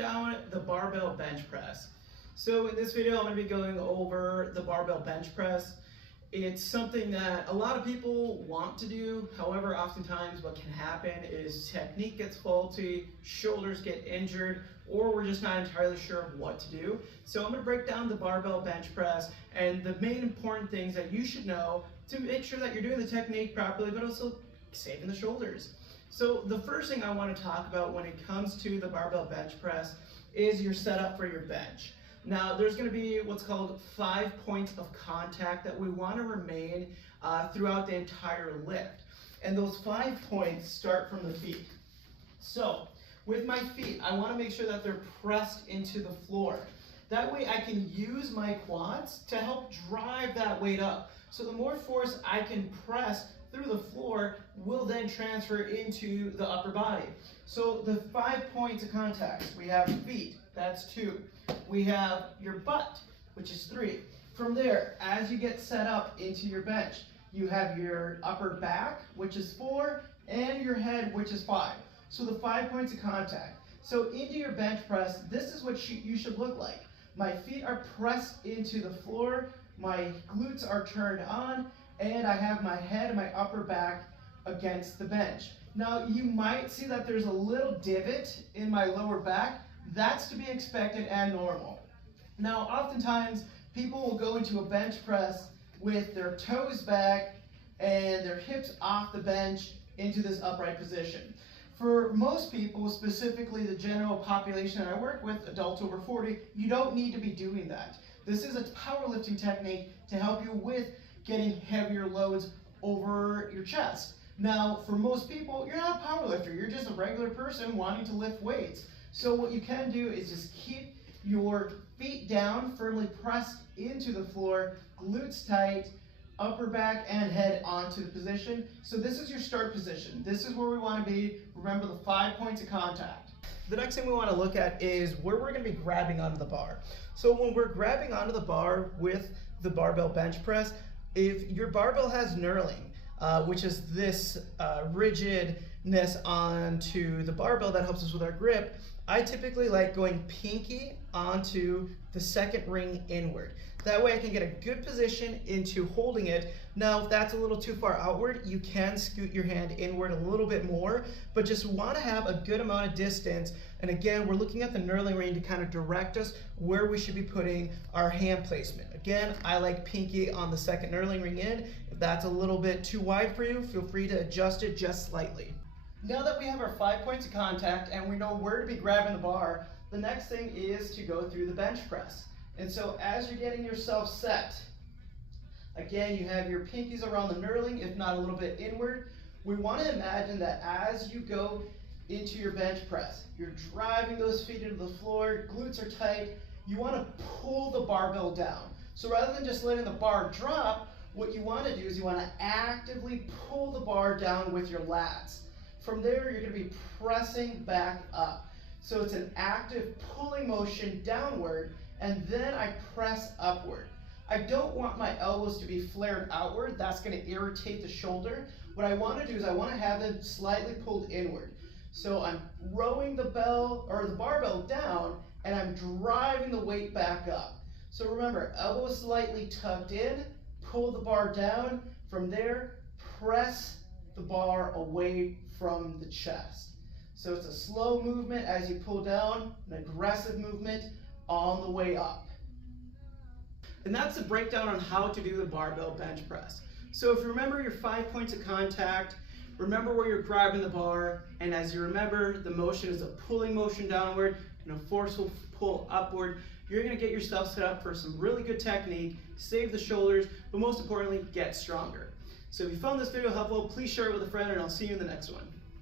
down the barbell bench press. So in this video, I'm going to be going over the barbell bench press. It's something that a lot of people want to do. However, oftentimes what can happen is technique gets faulty, shoulders get injured, or we're just not entirely sure of what to do. So I'm going to break down the barbell bench press and the main important things that you should know to make sure that you're doing the technique properly, but also saving the shoulders. So the first thing I want to talk about when it comes to the barbell bench press is your setup for your bench. Now there's going to be what's called 5 points of contact that we want to remain throughout the entire lift. And those 5 points start from the feet. So with my feet, I want to make sure that they're pressed into the floor. That way I can use my quads to help drive that weight up. So the more force I can press through the floor will then transfer into the upper body. So the 5 points of contact, we have feet, that's 2. We have your butt, which is 3. From there, as you get set up into your bench, you have your upper back, which is 4, and your head, which is 5. So the 5 points of contact. So into your bench press, this is what you should look like. My feet are pressed into the floor, my glutes are turned on, and I have my head and my upper back against the bench. Now you might see that there's a little divot in my lower back. That's to be expected and normal. Now oftentimes people will go into a bench press with their toes back and their hips off the bench into this upright position. For most people, specifically the general population that I work with, adults over 40, you don't need to be doing that. This is a powerlifting technique to help you with getting heavier loads over your chest. Now, for most people, you're not a powerlifter, you're just a regular person wanting to lift weights. So what you can do is just keep your feet down, firmly pressed into the floor, glutes tight, upper back and head onto the position. So this is your start position. This is where we want to be. Remember the 5 points of contact. The next thing we want to look at is where we're going to be grabbing onto the bar. So when we're grabbing onto the bar with the barbell bench press, if your barbell has knurling, which is this rigidness onto the barbell that helps us with our grip, I typically like going pinky onto the second ring inward. That way I can get a good position into holding it. Now, if that's a little too far outward, you can scoot your hand inward a little bit more, but just want to have a good amount of distance. And again, we're looking at the knurling ring to kind of direct us where we should be putting our hand placement. Again, I like pinky on the second knurling ring in. If that's a little bit too wide for you, feel free to adjust it just slightly. Now that we have our 5 points of contact and we know where to be grabbing the bar, the next thing is to go through the bench press. And so as you're getting yourself set, again, you have your pinkies around the knurling, if not a little bit inward. We want to imagine that as you go into your bench press, you're driving those feet into the floor, glutes are tight, you want to pull the barbell down. So rather than just letting the bar drop, what you want to do is you want to actively pull the bar down with your lats. From there, you're going to be pressing back up. So it's an active pulling motion downward, and then I press upward. I don't want my elbows to be flared outward. That's going to irritate the shoulder. What I want to do is I want to have them slightly pulled inward. So I'm rowing the barbell down, and I'm driving the weight back up. So remember, elbows slightly tucked in, pull the bar down. From there, press the bar away from the chest. So it's a slow movement as you pull down, an aggressive movement on the way up. And that's the breakdown on how to do the barbell bench press. So if you remember your 5 points of contact, remember where you're grabbing the bar, and as you remember, the motion is a pulling motion downward and a forceful pull upward. You're going to get yourself set up for some really good technique, save the shoulders, but most importantly, get stronger. So if you found this video helpful, please share it with a friend, and I'll see you in the next one.